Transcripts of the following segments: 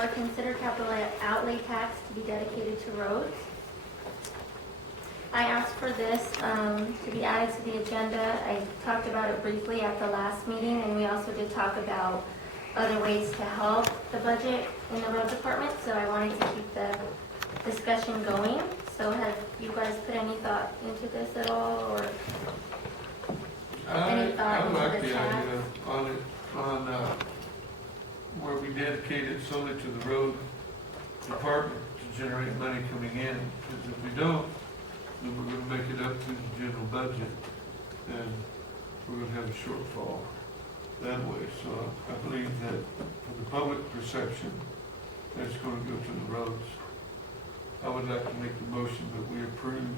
4, consider capital outlay tax to be dedicated to roads. I asked for this to be added to the agenda. I talked about it briefly at the last meeting, and we also did talk about other ways to help the budget in the road department, so I wanted to keep the discussion going. So have you guys put any thought into this at all, or any thought I into like the the tax? idea on where we dedicate it solely to the road department to generate money coming in. Because if we don't, then we're gonna make it up through the general budget, and we're gonna have a shortfall that way. So I believe that for the public perception, that's gonna go to the roads. I would like to make the motion that we approve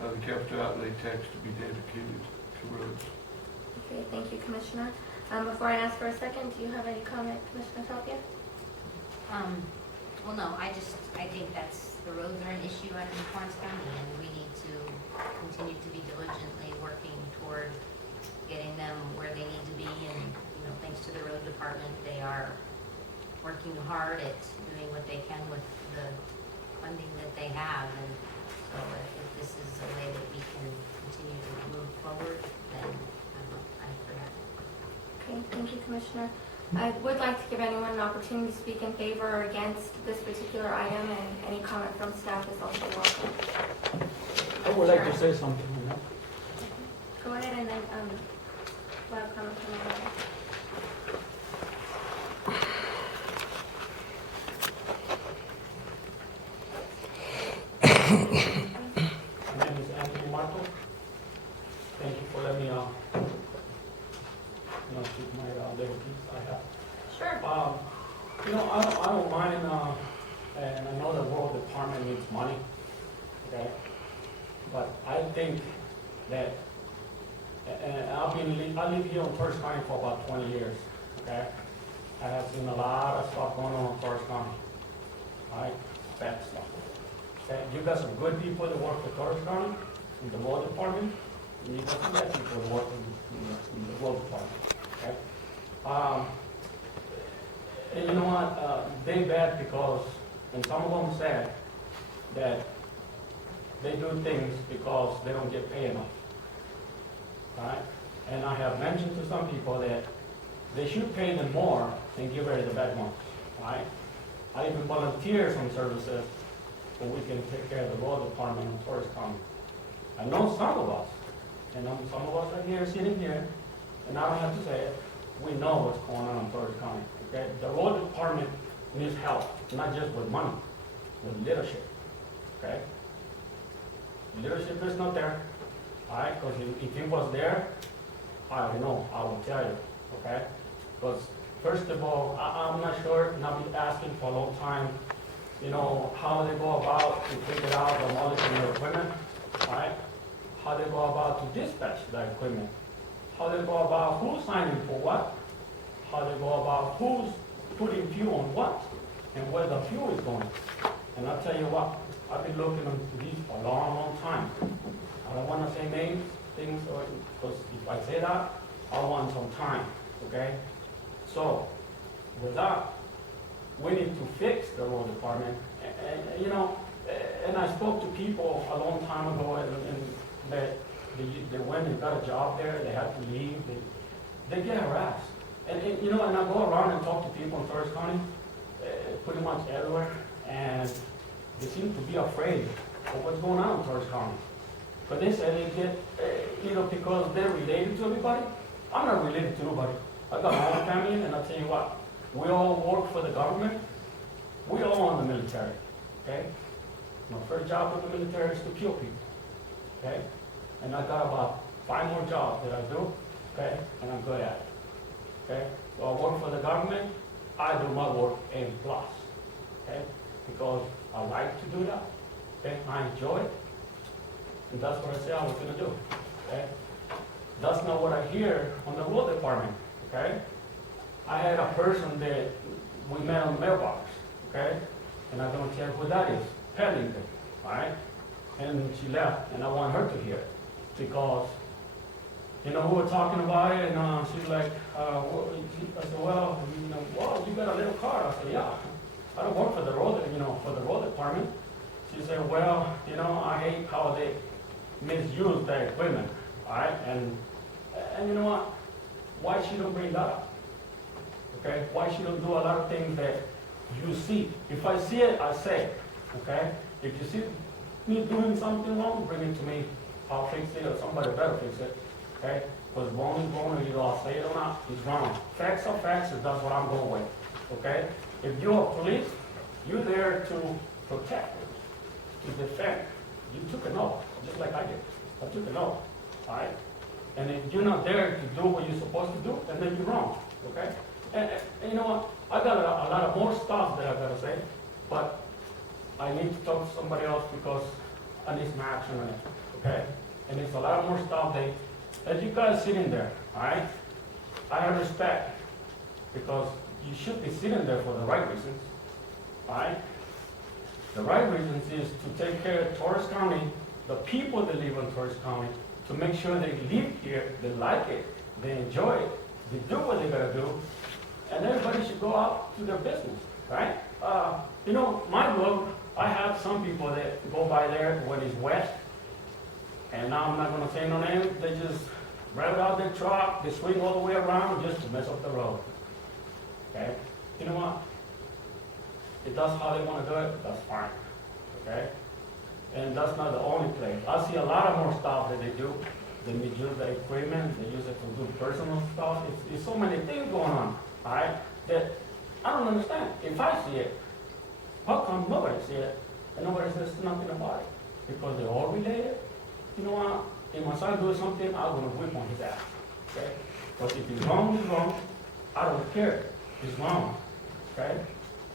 the capital outlay tax to be dedicated to roads. Okay, thank you, Commissioner. Before I ask for a second, do you have any comment, Commissioner Tapia? Well, no, I think the roads are an issue in Torrance County, and we need to continue to be diligently working toward getting them where they need to be, and, thanks to the road department, they are working hard at doing what they can with the funding that they have, and so if this is a way that we can continue to move forward, then I'm for that. Okay, thank you, Commissioner. I would like to give anyone an opportunity to speak in favor or against this particular item, and any comment from staff is also welcome. I would like to say something on that. Go ahead, and then we'll have comment from everyone. My name is Anthony Marco. Thank you for letting me, speak my liberties I have. Sure. I don't mind, and I know the road department needs money, okay? But I think that, and I live here in Torrance County for about 20 years, okay? I have seen a lot of stuff going on in Torrance County, all right? Bad stuff. Okay, you got some good people that work for Torrance County in the road department, and you got some bad people that work in the road department, okay? And you know what, they bad because, and some of them said that they do things because they don't get paid enough, right? And I have mentioned to some people that they should pay them more and give rid of the bad ones, right? I even volunteer some services so we can take care of the road department in Torrance County. I know some of us, and some of us are here, sitting here, and I don't have to say it, we know what's going on in Torrance County, okay? The road department needs help, not just with money, with leadership, okay? Leadership is not there, all right? Because if it was there, I already know, I will tell you, okay? Because first of all, I'm not sure, and I've been asking for a long time, how they go about to figure out the knowledge in their equipment, all right? How they go about to dispatch the equipment, how they go about who's signing for what, how they go about who's putting fuel on what, and where the fuel is going. And I'll tell you what, I've been looking into these for a long, long time. I don't want to say names, things, because if I say that, I want some time, okay? So, with that, we need to fix the road department. And I spoke to people a long time ago, and they went and got a job there, they had to leave, they get harassed. And I go around and talk to people in Torrance County, pretty much everywhere, and they seem to be afraid of what's going on in Torrance County. But they say they get, because they're related to everybody. I'm not related to nobody. I got my own family, and I'll tell you what, we all work for the government. We all in the military, okay? My first job with the military is to kill people, okay? And I got about 5 more jobs that I do, okay? And I'm good at it, okay? So I work for the government. I do my work A+, okay? Because I like to do that, okay? I enjoy it, and that's what I said I was gonna do, okay? That's not what I hear on the road department, okay? I had a person that we met on the mailbox, okay? And I don't care who that is, Pellington, all right? And she left, and I want her to hear it, because we were talking about it, and she's like, I said, well, well, you got a little car. I said, yeah, I don't work for the road, for the road department. She said, well, I hate how they misuse the equipment, all right? And you know what? Why she don't bring that up? Okay? Why she don't do a lot of things that you see? If I see it, I say it, okay? If you see me doing something wrong, bring it to me. I'll fix it, or somebody better fix it, okay? Because wrong is wrong, either I'll say it or not, it's wrong. Facts are facts, and that's what I'm going with, okay? If you're a police, you're there to protect, to defend. You took an oath, just like I did. I took an oath, all right? And if you're not there to do what you're supposed to do, then you're wrong, okay? And you know what? I got a lot of more stuff that I gotta say, but I need to talk to somebody else because I need some action on it, okay? And it's a lot more stuff that, as you guys sitting there, all right? I have respect because you should be sitting there for the right reasons, all right? The right reasons is to take care of Torrance County, the people that live in Torrance County, to make sure they live here, they like it, they enjoy it, they do what they gotta do, and everybody should go out to their business, right? My road, I have some people that go by there when it's wet, and now I'm not gonna say no name, they just rev out their truck, they swing all the way around just to mess up the road, okay? You know what? If that's how they wanna do it, that's fine, okay? And that's not the only place. I see a lot of more stuff that they do. They misuse the equipment, they use it to do personal stuff. It's so many things going on, all right, that I don't understand. If I see it, how come nobody see it and nobody says nothing about it? Because they're all related. You know what? If my son does something, I'm gonna whip on his ass, okay? But if he's wrong, he's wrong. I don't care. He's wrong, okay?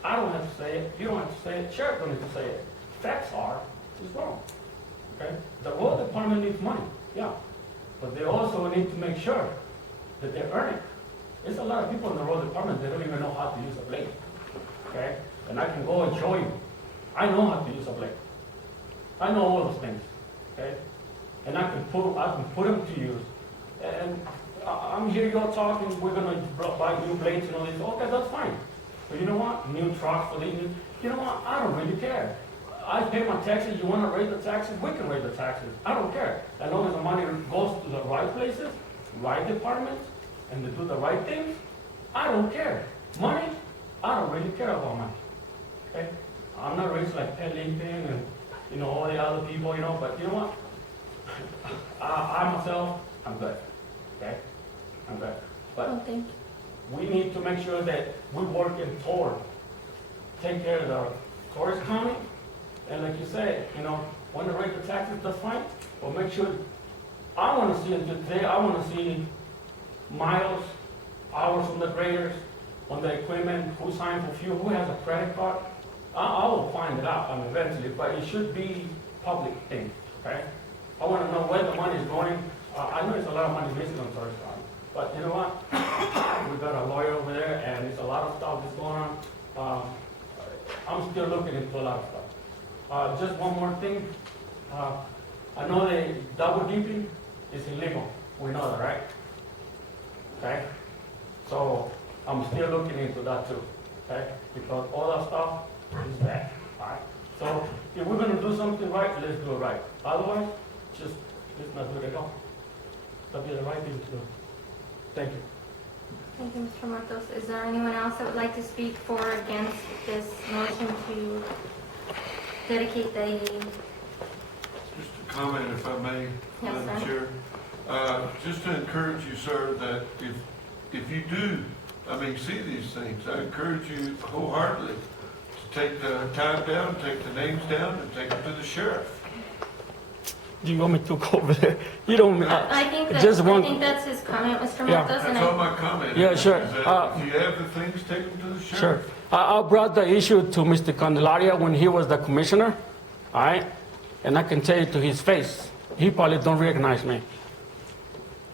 I don't have to say it. You don't have to say it. Sheriff don't have to say it. Facts are, it's wrong. Okay? The road department needs money, yeah. But they also need to make sure that they're earning. There's a lot of people in the road department that don't even know how to use a blade. Okay? And I can go and show you. I know how to use a blade. I know all those things. Okay? And I can put them to use. And I'm here, you're talking, we're gonna buy new blades and all this. Okay, that's fine. But you know what? New trucks for these. You know what? I don't really care. I pay my taxes. You want to raise the taxes? We can raise the taxes. I don't care. As long as the money goes to the right places, right departments, and they do the right things, I don't care. Money, I don't really care about money. Okay? I'm not rich like Ted Lincoln and all the other people, but you know what? I myself, I'm good. Okay? I'm good. But thank you. we need to make sure that we're working toward take care of the Torrance County. And like you said, want to raise the taxes, that's fine. But make sure, I want to see it today, I want to see miles, hours from the graders, on the equipment, who signed for fuel, who has a credit card. I will find it out eventually, but it should be public thing, okay? I want to know where the money is going. I know there's a lot of money missing on Torrance County. But you know what? We got a lawyer over there, and there's a lot of stuff that's going on. I'm still looking into a lot of stuff. Just one more thing. I know that double dipping is illegal. We know that, right? Okay? So I'm still looking into that too. Okay? Because all that stuff is bad. Alright? So if we're gonna do something right, let's do it right. Otherwise, just let's not do it at all. That'll be the right thing to do. Thank you. Thank you, Mr. Marcos. Is there anyone else that would like to speak for or against this motion to dedicate the, Just a comment, if I may, Yes, Madam sir. Chair. Just to encourage you, sir, that if you do, see these things, I encourage you wholeheartedly to take the time down, take the names down, and take them to the sheriff. Do you want me to go over there? You don't. I think that's his comment, Mr. Yeah. Marcos. That's all my comment. Yeah, sure. Is that if you have the things, take them to the Sure. sheriff. I brought the issue to Mr. Candelaria when he was the commissioner, all right? And I can tell you to his face, he probably don't recognize me.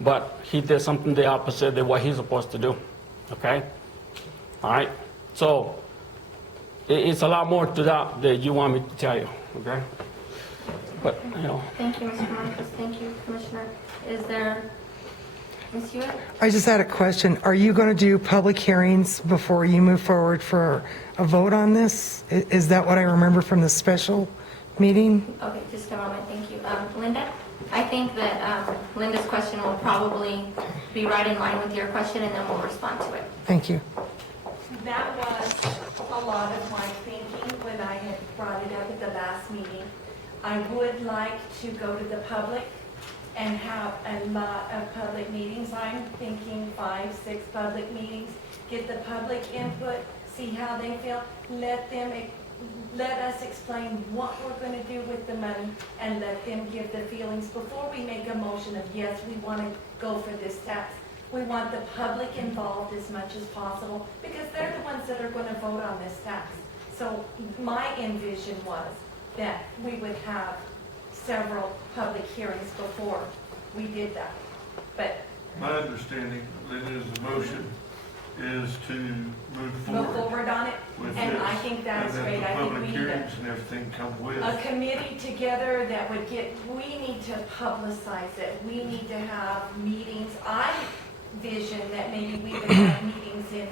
But he did something the opposite of what he's supposed to do, okay? All right? So it's a lot more to that you want me to tell you, okay? But, Thank you, Mr. Marcos. Thank you, Commissioner. Is there Ms. Hewitt? I just had a question. Are you going to do public hearings before you move forward for a vote on this? Is that what I remember from the special meeting? Okay, just a moment, thank you. Linda? I think that Linda's question will probably be right in line with your question, and then we'll respond to it. Thank you. That was a lot of my thinking when I had brought it up at the last meeting. I would like to go to the public and have a lot of public meetings. I'm thinking 5, 6 public meetings, get the public input, see how they feel, let us explain what we're going to do with the money, and let them give the feelings before we make a motion of, yes, we want to go for this tax. We want the public involved as much as possible, because they're the ones that are going to vote on this tax. So my envision was that we would have several public hearings before we did that. But My understanding, Linda, is the motion is to move move forward on it, with and this. I think that's And great. then I the think public we need hearings and everything come with. a committee together that would we need to publicize it. We need to have meetings. I vision that maybe we would have meetings in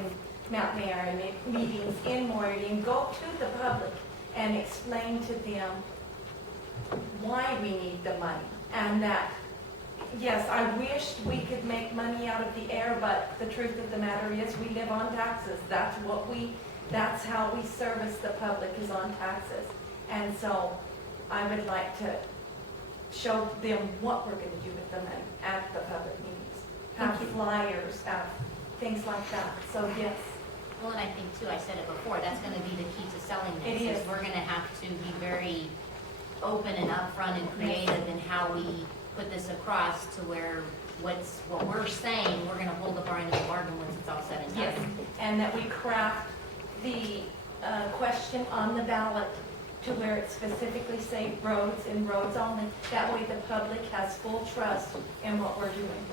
Mount Mary, and meetings in Moraine, go to the public and explain to them why we need the money. And that, yes, I wished we could make money out of the air, but the truth of the matter is we live on taxes. That's how we service the public, is on taxes. And so I would like to show them what we're going to do with the money at the public meetings. Have flyers, have things like that. So yes, Well, and I think too, I said it before, that's gonna be the key to selling this. It is. We're gonna have to be very open and upfront and creative in how we put this across to where what we're saying, we're gonna hold up our end of the bargain once it's all said and yes. done. And that we craft the question on the ballot to where it specifically say roads and roads only. That way the public has full trust in what we're doing.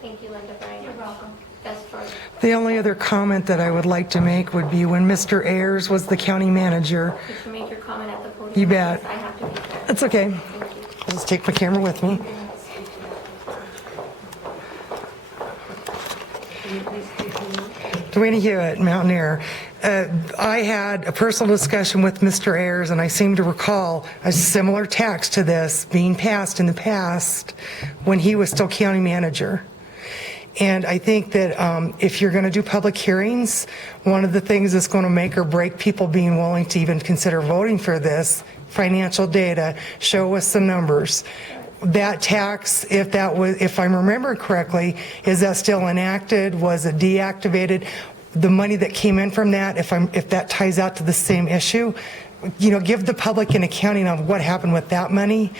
Thank you, Linda, very much. You're welcome. That's George. The only other comment that I would like to make would be when Mr. Ayers was the county manager. Could you make your comment at the podium? You bet. Because I have to be there. It's okay. Thank you. I'll just take my camera with me. Dwayne Hewitt, Mountaineer. I had a personal discussion with Mr. Ayers, and I seem to recall a similar tax to this being passed in the past when he was still county manager. And I think that if you're going to do public hearings, one of the things that's going to make or break people being willing to even consider voting for this, financial data, show us some numbers. That tax, if I'm remembering correctly, is that still enacted? Was it deactivated? The money that came in from that, if that ties out to the same issue, give the public an accounting of what happened with that money.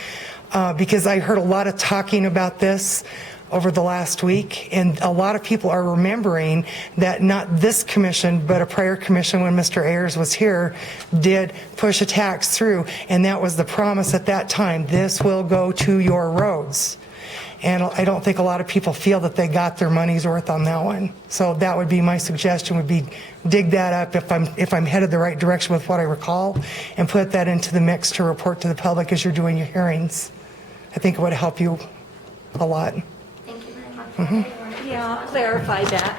Because I heard a lot of talking about this over the last week, and a lot of people are remembering that not this commission, but a prior commission when Mr. Ayers was here, did push a tax through, and that was the promise at that time, this will go to your roads. And I don't think a lot of people feel that they got their money's worth on that one. So that would be my suggestion, would be dig that up if I'm headed the right direction with what I recall, and put that into the mix to report to the public as you're doing your hearings. I think it would help you a lot. Thank you very much. Mm-hmm. Yeah, I'll clarify that.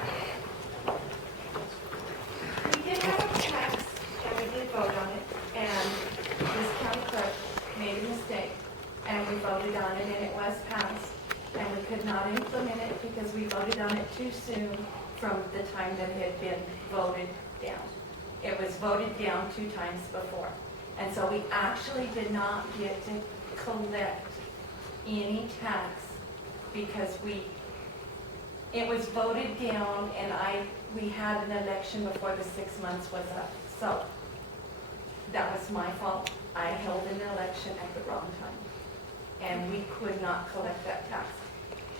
We did have a tax, and we did vote on it, and this county clerk made a mistake, and we voted on it, and it was passed, and we could not implement it because we voted on it too soon from the time that it had been voted down. It was voted down 2 times before, and so we actually did not get to collect any tax because it was voted down, and we had an election before the 6 months was up. So that was my fault. I held an election at the wrong time, and we could not collect that tax.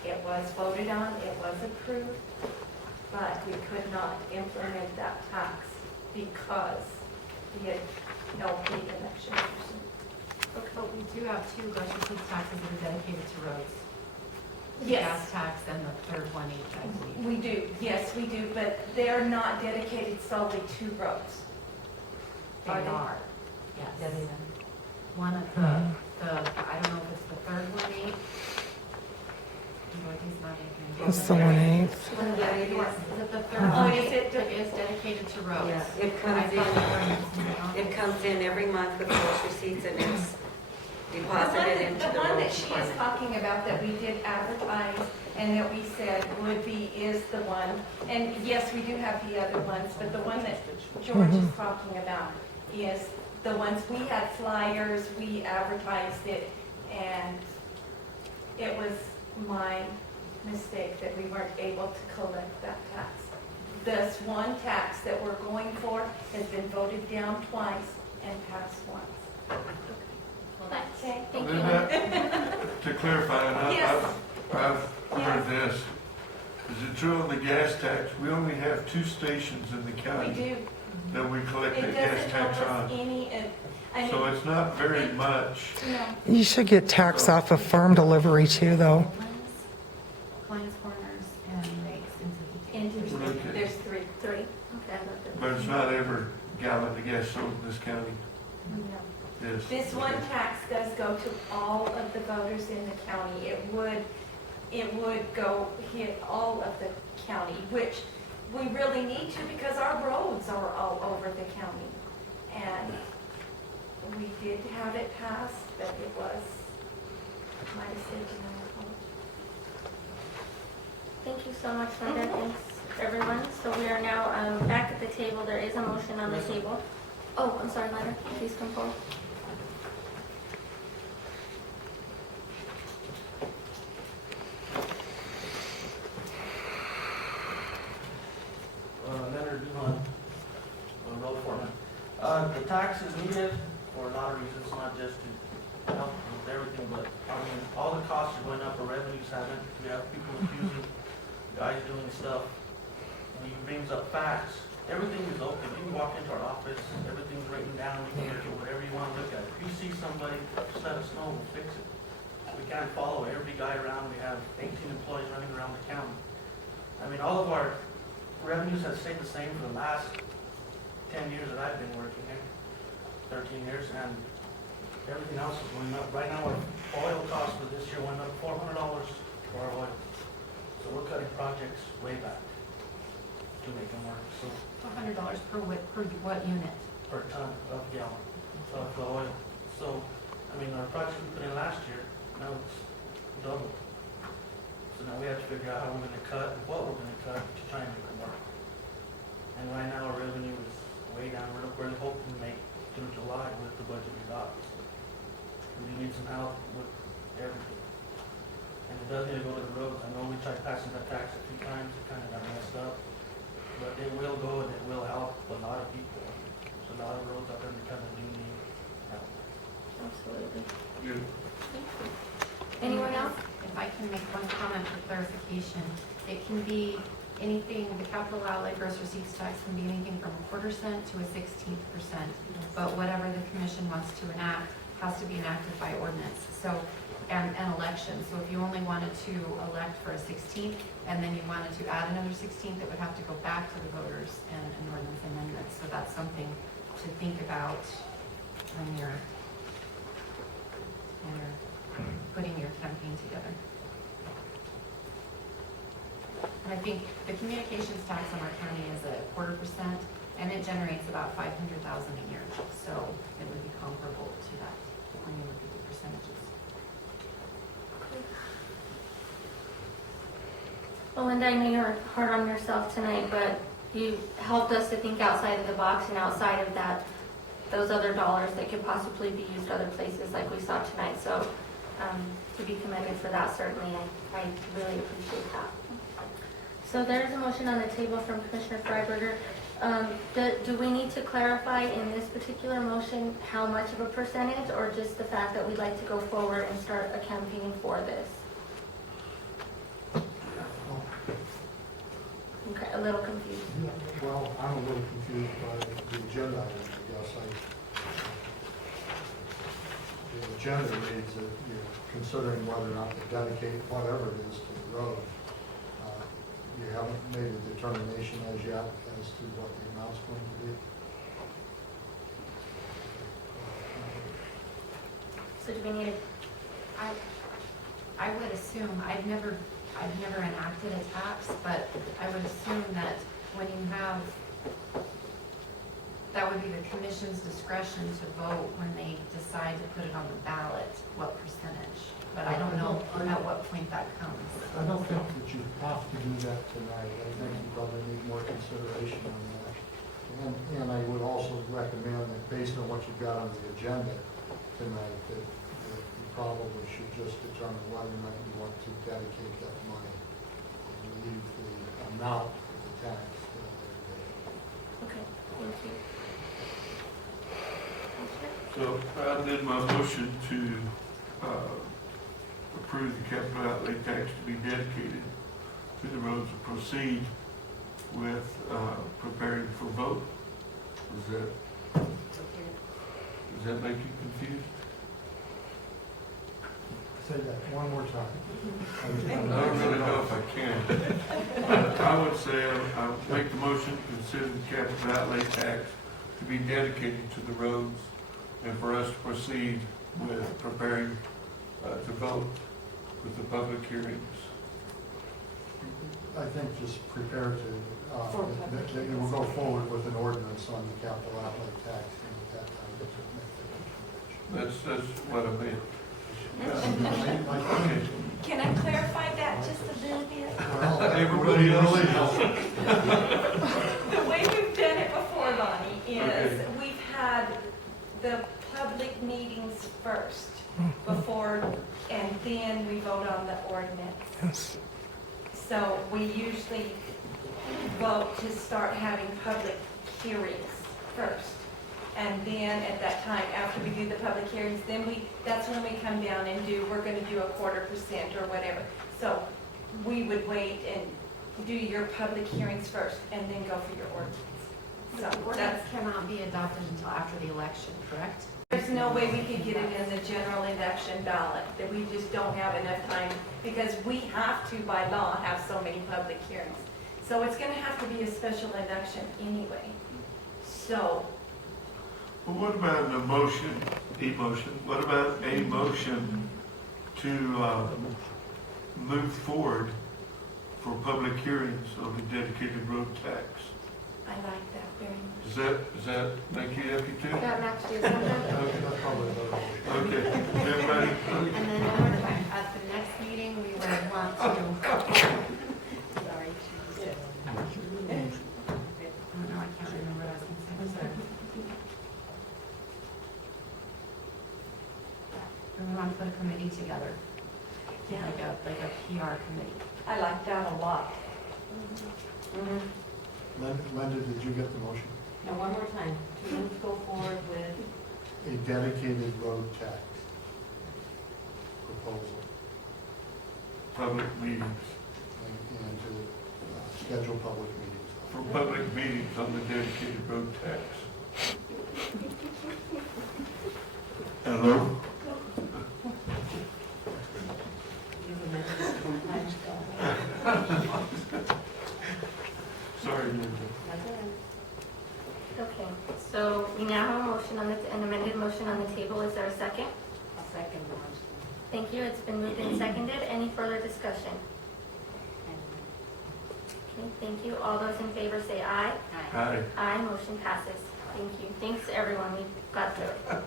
It was voted on, it was approved, but we could not implement that tax because we had held the election. But we do have 2 Goshen Foods taxes that are dedicated to roads. The Yes. gas tax and the third one, I believe. We do, yes, we do, but they're not dedicated solely to roads. They Are they? are, yes. One of the, I don't know if it's the third one, Dorothy's not in. It's the 1/8. Yeah, it is. Is it the third Oh, one? is it? That is dedicated to roads. Yeah, it I comes thought in, the ordinance in the it comes in every month with those receipts and it's The deposited into the the one road that she is department. talking about that we did advertise and that we said would be is the one. And yes, we do have the other ones, but the one that George is talking about is the ones, we had flyers, we advertised it, and it was my mistake that we weren't able to collect that tax. This one tax that we're going for has been voted down twice and passed once. Well, that's, Okay? Thank you. Linda, to clarify, and Yes. I've heard this, is it true on the gas tax, we only have 2 stations in the We county do. that we collect the It gas doesn't help tax us on? any, I So mean, it's not very much. no. You should get tax off of farm delivery too, though. Klein's Corners and Rakes into the. Into, Okay. there's 3. Three. Okay, I looked at But it's not every gallon of gas sold in this county. No. Yes. This one tax does go to all of the voters in the county. It would go hit all of the county, which we really need to because our roads are all over the county. And we did have it passed, but it was my decision. I apologize. Thank you so much, Linda. Thanks, everyone. So we are now back at the table. There is a motion on the table. Oh, I'm sorry, Linda. Please come forward. Leonard Duhon, road foreman. The tax is needed for a lot of reasons, not just to help with everything, but, I mean, all the costs are going up, our revenues haven't. We have people accusing, guys doing stuff, and he brings up facts. Everything is open. You can walk into our office, everything's written down, you can look at whatever you want to look at. If you see somebody, just let us know, we'll fix it. We can't follow every guy around. We have 18 employees running around the county. I mean, all of our revenues have stayed the same for the last 10 years that I've been working here, 13 years, and everything else is going up. Right now, our oil cost for this year went up $400 for our oil. So we're cutting projects way back to make them work, so $400 per what unit? per ton of gallon of the oil. So, I mean, our project we put in last year, now it's double. So now we have to figure out how we're gonna cut, and what we're gonna cut to try and make it work. And right now, our revenue is way down. We're hoping to make through July with the budget we got. We need some help with everything. And it does need to go to the roads. I know we tried passing that tax a few times, it kind of got messed up. But it will go and it will help a lot of people. There's a lot of roads out there that kind of do need help. Absolutely. Good. Thank you. Anyone else? If I can make one comment for clarification, it can be anything, the capital outlay gross receipts tax can be anything from 1/4 cent to a 1/16%. But whatever the commission wants to enact has to be enacted by ordinance. So, and election. So if you only wanted to elect for a 16th and then you wanted to add another 16th, it would have to go back to the voters and an ordinance amendment. So that's something to think about when you're putting your campaign together. And I think the communications tax on our county is a 1/4%, and it generates about $500,000 a year. So it would be comparable to that when you look at the percentages. Well, Linda, I know you're hard on yourself tonight, but you helped us to think outside of the box and outside of that, those other dollars that could possibly be used other places like we saw tonight. So to be commended for that, certainly, I really appreciate that. So there's a motion on the table from Commissioner Freiberger. Do we need to clarify in this particular motion how much of a percentage, or just the fact that we'd like to go forward and start a campaign for this? Okay, a little confused. Well, I'm a little confused by the agenda item, I guess. The agenda reads that you're considering whether or not to dedicate whatever it is to the road. You haven't made a determination as yet as to what the amount's going to be. So do we need I would assume, I've never I've never enacted a tax, but I would assume that when you have, that would be the commission's discretion to vote when they decide to put it on the ballot, what percentage. But I don't know at what point that comes. I don't think that you have to do that tonight. I think you probably need more consideration on that. And I would also recommend that based on what you've got on the agenda tonight, that you probably should just determine whether or not you want to dedicate that money and leave the amount of the tax to a later date. Okay, thank you. So I did my motion to approve the capital outlay tax to be dedicated to the roads and proceed with preparing for vote. Does that make you confused? Say that one more time. I don't really know if I can. I would say I'll make the motion to consider the capital outlay tax to be dedicated to the roads and for us to proceed with preparing to vote with the public hearings. I think just prepare to, that you will go forward with an ordinance on the capital outlay tax and at that time to make the That's what I meant. consideration. Okay. Can I clarify that just a little bit? Well, Everybody really else. The way we've done it before, Bonnie, is Okay. we've had the public meetings first before, and then we vote on the ordinance. Yes. So we usually vote to start having public hearings first. And then at that time, after we do the public hearings, then that's when we come down and we're gonna do a 1/4% or whatever. So we would wait and do your public hearings first and then go for your ordinance. The So ordinance that's, cannot be adopted until after the election, correct? there's no way we could get it in the general election ballot, that we just don't have enough time, because we have to, by law, have so many public hearings. So it's gonna have to be a special election anyway. So, Well, what about an emotion, what about a motion to move forward for public hearings on the dedicated road tax? I like that very much. Does that make you happy too? That matched your agenda? That's probably a better motion. Okay, everybody? And then at the next meeting, we would want to, Sorry. I don't know, I can't remember what I was going to say. And we want to put a committee together, Yeah, like a PR committee. I like that a lot. Linda, did you get the motion? Now, one more time, to go forward with, A dedicated road tax proposal Public meetings, and to schedule public meetings. for public meetings on the dedicated road tax. Hello? you've amended it one time, so. Sorry, Linda. That's all right. Okay, so we now have a motion on an amended motion on the table. Is there a second? I'll second the motion. Thank you. It's been moved and seconded. Any further discussion? Okay, thank you. All those in favor say aye. Aye. Hi. Aye, motion passes. Thank you. Thanks, everyone. We got through it.